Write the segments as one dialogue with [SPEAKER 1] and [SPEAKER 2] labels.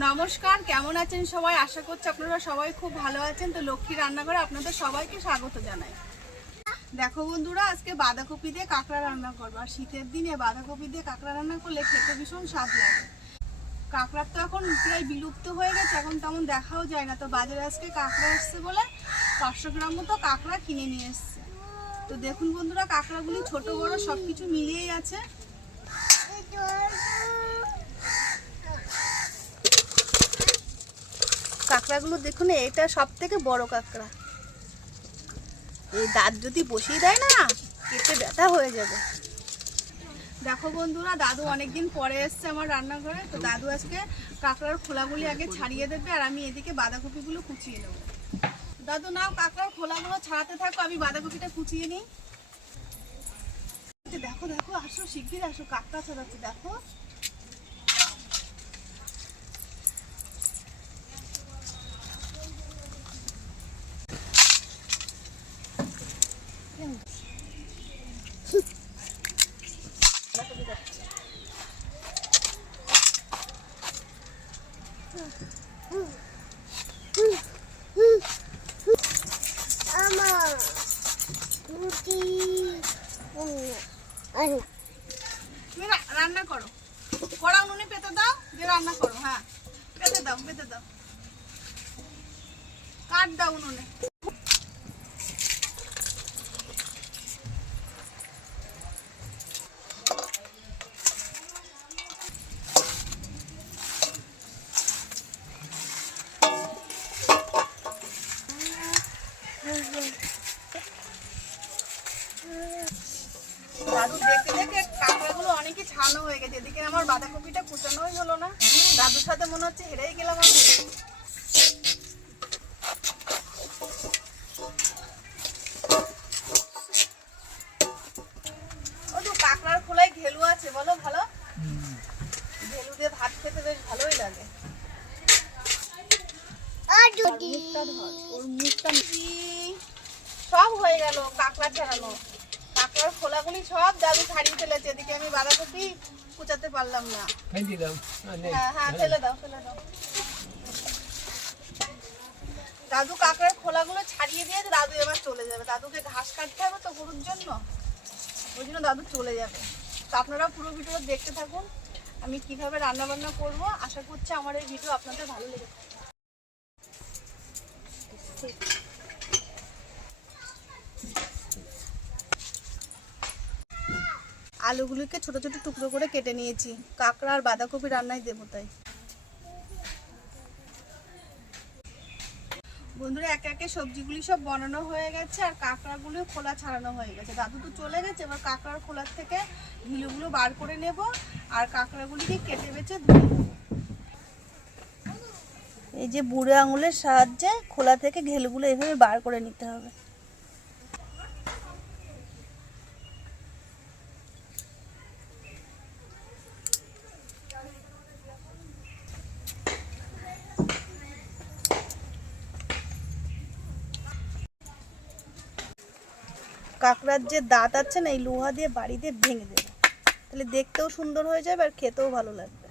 [SPEAKER 1] নমস্কার, কেমন আছেন সবাই? আশা করছি আপনারা সবাই খুব ভালো আছেন। তো লক্ষ্মী রান্নাঘরে আপনাদের সবাইকে স্বাগত জানাই। দেখো বন্ধুরা, আজকে বাঁধাকপি দিয়ে কাঁকড়া রান্না করব। আর শীতের দিনে বাঁধাকপি দিয়ে কাঁকড়া রান্না করলে খেতে ভীষণ স্বাদ লাগে। কাঁকড়ার তো এখন প্রায় বিলুপ্ত হয়ে গেছে, এখন তেমন দেখাও যায় না। তো বাজারে আজকে কাঁকড়া এসছে বলে পাঁচশো গ্রাম মতো কাঁকড়া কিনে নিয়ে এসছে। তো দেখুন বন্ধুরা, কাঁকড়াগুলি ছোট বড় সব কিছু মিলিয়েই আছে। কাঁকড়াগুলো দেখুন, এটা সব থেকে বড় কাঁকড়া। এই দাঁত যদি বসিয়ে দেয় না কেটে ব্যথা হয়ে যাবে। দেখো বন্ধুরা, দাদু অনেকদিন পরে এসছে আমার রান্নাঘরে, তো দাদু আজকে কাঁকড়ার খোলাগুলি আগে ছাড়িয়ে দেবে, আর আমি এদিকে বাঁধাকপিগুলো কুচিয়ে নেব। দাদু, নাও কাঁকড়ার খোলাগুলো ছাড়াতে থাকো, আমি বাঁধাকপিটা কুচিয়ে নিই। দেখো দেখো, আসো, শিগগির আসো, কাঁকড়া ছাড়াচ্ছে, দেখো
[SPEAKER 2] আমার রুটি আরে
[SPEAKER 1] তুমি রান্না করো। কড়া উনুনে পেতে দাও, দিয়ে রান্না করো হ্যাঁ। পেতে দাও পেতে দাও। কাট দাও উনুনে দাদু দেখতে দেখে কাঁকড়াগুলো অনেকই ছাড়ানো হয়ে গেছে এদিকে আমার বাঁধাকপিটা কুচানোই হলো না দাদুর সাথে মনে হচ্ছে হেরেই গেলাম আমি। কাঁকড়ার খোলায় ঘেলু আছে বলো ভালো? ঘেলু দিয়ে ভাত খেতে বেশ ভালোই লাগে। সব হয়ে গেল কাঁকড়া ছাড়ানো। কাঁকড়ার খোলাগুলি সব দাদু ছাড়িয়ে ফেলেছে এদিকে আমি বাঁধাকপি কুচাতে পারলাম না।
[SPEAKER 3] খাই দিলাম
[SPEAKER 1] হ্যাঁ হ্যাঁ ফেলে দাও ফেলে দাও। দাদু কাঁকড়ার খোলাগুলো ছাড়িয়ে দিয়ে দাদু এবার চলে যাবে। দাদুকে ঘাস কাটতে হবে তো গরুর জন্য। ওই জন্য দাদু চলে যাবে। তো আপনারা পুরো ভিডিও দেখতে থাকুন। আমি কীভাবে রান্না বান্না করব আশা করছি আমার এই ভিডিও আপনাদের ভালো লেগেছে আলুগুলিকে ছোট ছোট টুকরো করে কেটে নিয়েছি। কাঁকড়া আর বাঁধাকপি রান্নায় দেবো তাই। বন্ধুরা, একে একে সবজিগুলি সব বানানো হয়ে গেছে আর কাঁকড়াগুলো খোলা ছাড়ানো হয়ে গেছে। দাদু তো চলে গেছে, এবার কাঁকড়ার খোলার থেকে ঢিলুগুলো বার করে নেব আর কাঁকড়াগুলিকে কেটে বেছে ধুয়ে নেব। এই যে বুড়ো আঙুলের সাহায্যে খোলা থেকে ঘেলগুলো এভাবে বার করে নিতে হবে। কাঁকড়ার যে দাঁত আছে না, এই লোহা দিয়ে বাড়িতে ভেঙে দেবে। তাহলে দেখতেও সুন্দর হয়ে যাবে আর খেতেও ভালো লাগবে।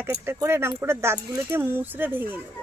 [SPEAKER 1] এক একটা করে এরম করে দাঁতগুলোকে মুচড়ে ভেঙে নেব।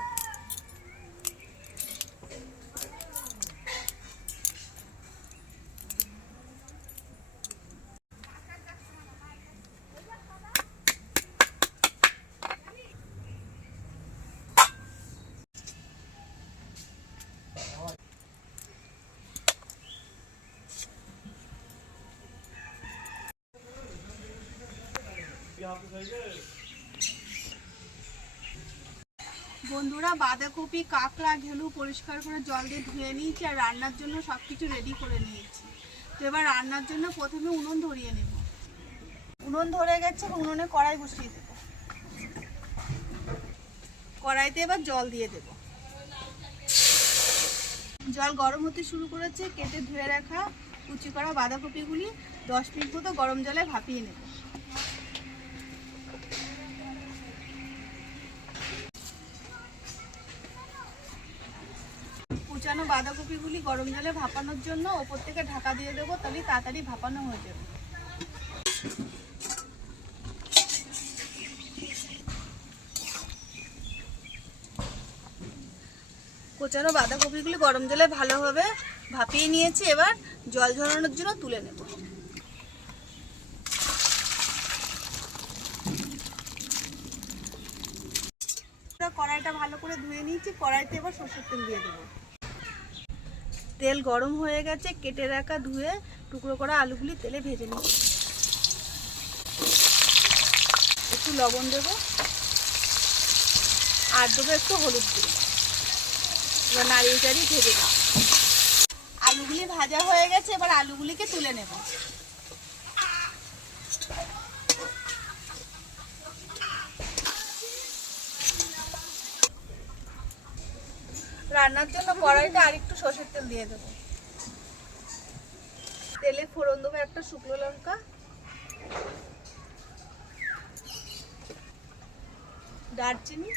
[SPEAKER 1] বন্ধুরা বাঁধাকপি, কাঁকড়া, ঘেলু পরিষ্কার করে জল দিয়ে ধুয়ে নিয়েছি আর রান্নার জন্য সব কিছু রেডি করে নিয়েছি। তো এবার রান্নার জন্য প্রথমে উনুন ধরিয়ে নেব। উনুন ধরে গেছে উনুনে কড়াই বসিয়ে দেবো। কড়াইতে এবার জল দিয়ে দেব। জল গরম হতে শুরু করেছে, কেটে ধুয়ে রাখা কুচি করা বাঁধাকপিগুলি দশ মিনিট মতো গরম জলে ভাপিয়ে নেব কুচানো বাঁধাকপিগুলি গরম জলে ভাপানোর জন্য ওপর থেকে ঢাকা দিয়ে দেবো, তাহলে তাড়াতাড়ি ভাপানো হয়ে যাবে। কোচানো বাঁধাকপিগুলি গরম জলে ভালোভাবে ভাপিয়ে নিয়েছি, এবার জল ঝরানোর জন্য তুলে নেব। কড়াইটা ভালো করে ধুয়ে নিয়েছি, কড়াইতে এবার সরষের তেল দিয়ে দেবো। তেল গরম হয়ে গেছে, কেটে রাখা ধুয়ে টুকরো করা আলুগুলি তেলে ভেজে নিচ্ছি একটু লবণ দেবো, আর দেবো একটু হলুদ দেবো এবার নাড়িয়ে চাড়িয়ে ভেজে নেব আলুগুলি ভাজা হয়ে গেছে, এবার আলুগুলিকে তুলে নেব। রান্নার জন্য কড়াইতে আরেকটু সর্ষের তেল দিয়ে দেবো। তেলে ফোড়ন দেবো একটা শুকনো লঙ্কা। দারচিনি।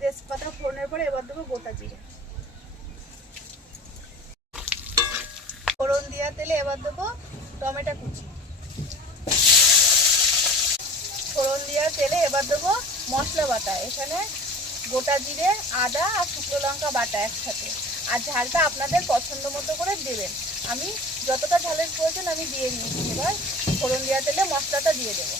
[SPEAKER 1] তেজপাতা ফোড়নের পরে এবার দেবো গোটা জিরে। ফোড়ন দেওয়া তেলে এবার দেবো টমেটো কুচি। ফোড়ন দেওয়া তেলে এবার দেবো মশলা বাটা এখানে গোটা জিরে, আদা আর শুকনো লঙ্কা বাটা একসাথে। আর ঝালটা আপনাদের পছন্দ মতো করে দেবেন। আমি যতটা ঝালের প্রয়োজন আমি দিয়ে নিয়েছি এবার ফোড়ন দেওয়া তেলে মশলাটা দিয়ে দেবো।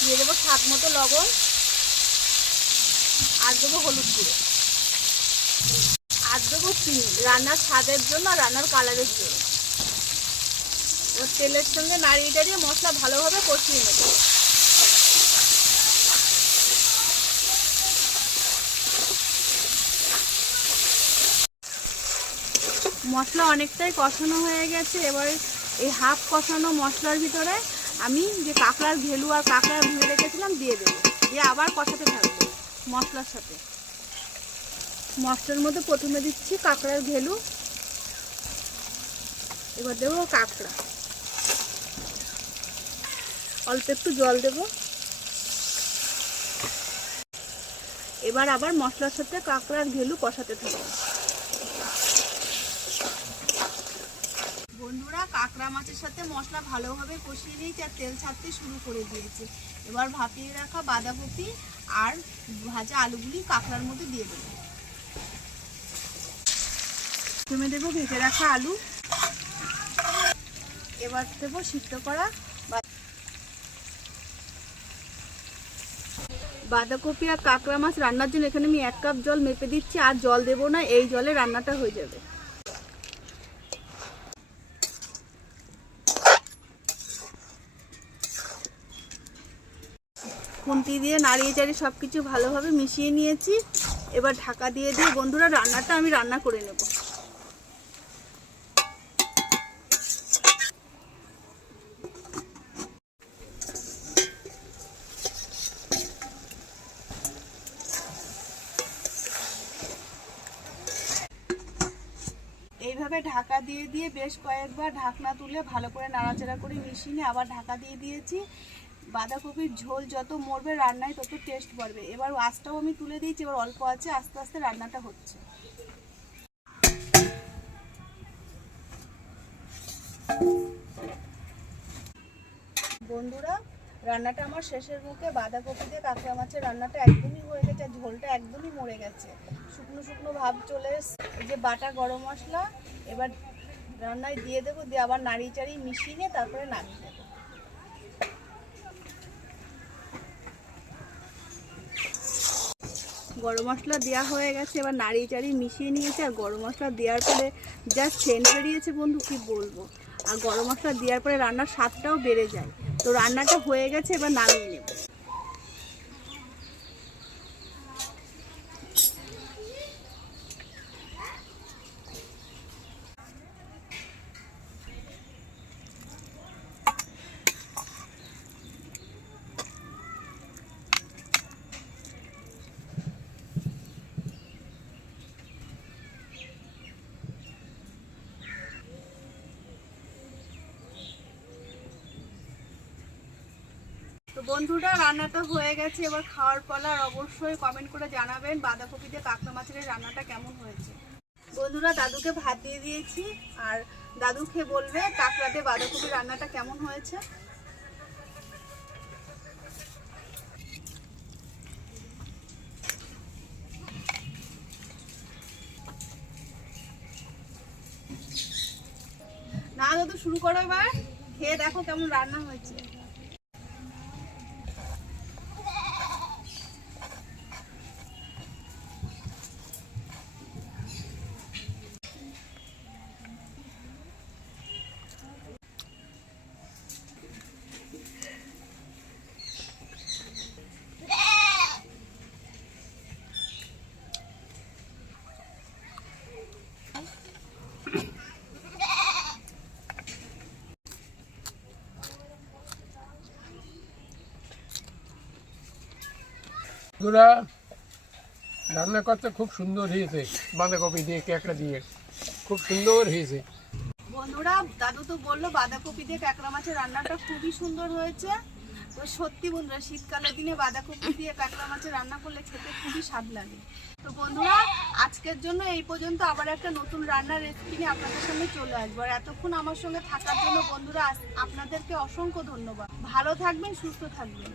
[SPEAKER 1] দিয়ে দেবো স্বাদ মতো লবণ আর দেবো হলুদ গুঁড়ো। আর দেবো চিনি, রান্নার স্বাদের জন্য আর রান্নার কালারের জন্য। তেলের সঙ্গে নাড়িয়ে টাড়িয়ে মশলা ভালোভাবে কষিয়ে নেব। মশলা অনেকটাই কষানো হয়ে গেছে। এবার এই হাফ কষানো মশলার ভিতরে আমি যে কাঁকড়ার ঘেলু আর কাঁকড়া ধুয়ে রেখেছিলাম দিয়ে দেবো। দিয়ে আবার কষাতে থাকব মশলার সাথে। মশলার মধ্যে প্রথমে দিচ্ছি কাঁকড়ার ঘেলু। এবার দেবো কাঁকড়া। অল্প একটু জল দেব। এবার আবার মশলার সাথে কাঁকড়ার ঘেলু কষাতে থাকব বন্ধুরা কাঁকড়া মাছের সাথে মশলা ভালোভাবে কষিয়ে নিয়েছি আর তেল ছাড়তে শুরু করে দিয়েছি। এবার ভাপিয়ে রাখা বাঁধাকপি আর ভাজা আলুগুলি কাঁকড়ার মধ্যে দিয়ে দেবো। তুমি দেবো ভেজে রাখা আলু। এবার দেবো সিদ্ধ করা বাঁধাকপি আর কাঁকড়া মাছ রান্নার জন্য এখানে আমি এক কাপ জল মেপে দিচ্ছি, আর জল দেবো না, এই জলে রান্নাটা হয়ে যাবে। খুন্তি দিয়ে নাড়িয়ে চাড়িয়ে সব কিছু ভালোভাবে মিশিয়ে নিয়েছি। এবার ঢাকা দিয়ে দিয়ে বন্ধুরা রান্নাটা আমি রান্না করে নেব। এইভাবে ঢাকা দিয়ে দিয়ে বেশ কয়েকবার ঢাকনা তুলে ভালো করে নাড়াচাড়া করে মিশিয়ে আবার ঢাকা দিয়ে দিয়েছি। বাঁধাকপির ঝোল যত মরবে রান্নায় তত টেস্ট বাড়বে। এবার আঁচটাও আমি তুলে দিয়েছি, এবার অল্প আছে, আস্তে আস্তে রান্নাটা হচ্ছে। বন্ধুরা, রান্নাটা আমার শেষের মুখে, বাঁধাকপি দিয়ে কাঁকড়া মাছের রান্নাটা একদমই হয়ে গেছে ঝোলটা একদমই মরে গেছে। শুকনো শুকনো ভাব চলে যে বাটা গরম মশলা, এবার রান্নায় দিয়ে দেবো, দিয়ে আবার নাড়িয়ে চাড়িয়ে মিশিয়ে নিয়ে তারপরে নামিয়ে দেবো মশলা দেওয়া হয়ে গেছে, এবার নাড়িয়ে চাড়িয়ে মিশিয়ে নিয়েছে, আর গরম মশলা দেওয়ার পরে যা সেন্ট বেরিয়েছে বন্ধু, কি বলব? আর গরম মশলা দেওয়ার পরে রান্নার স্বাদটাও বেড়ে যায়। তো রান্নাটা হয়ে গেছে, এবার নামিয়ে নেব। বন্ধুরা, রান্নাটা হয়ে গেছে। এবার খাওয়ার পালা আর অবশ্যই কমেন্ট করে জানাবেন বাঁধাকপি দিয়ে কাঁকড়া মাছের রান্নাটা কেমন হয়েছে। বন্ধুরা, দাদুকে ভাত দিয়ে দিয়েছি। আর দাদু খেয়ে বলবে কাঁকড়া দিয়ে রান্নাটা কেমন হয়েছে। না দাদু, শুরু করো এবার। খেয়ে দেখো কেমন রান্না হয়েছে।
[SPEAKER 3] বন্ধুরা, রান্না করতে খুব সুন্দর হয়েছে। বাঁধাকপি দিয়ে, ক্যাকড়া দিয়ে। খুব সুন্দর হয়েছে।
[SPEAKER 1] বন্ধুরা, দাদু তো বলল বাঁধাকপি দিয়ে কাঁকড়া মাছের রান্নাটা খুবই সুন্দর হয়েছে। তো সত্যি বন্ধুরা, শীতকালের দিনে বাঁধাকপি দিয়ে কাঁকড়া মাছের রান্না করলে খেতে খুবই স্বাদ লাগে। তো বন্ধুরা, আজকের জন্য এই পর্যন্ত আবার একটা নতুন রান্নার রেসিপি নিয়ে আপনাদের সামনে চলে আসব। আর এতক্ষণ আমার সঙ্গে থাকার জন্য বন্ধুরা, আপনাদেরকে অসংখ্য ধন্যবাদ। ভালো থাকবেন, সুস্থ থাকবেন।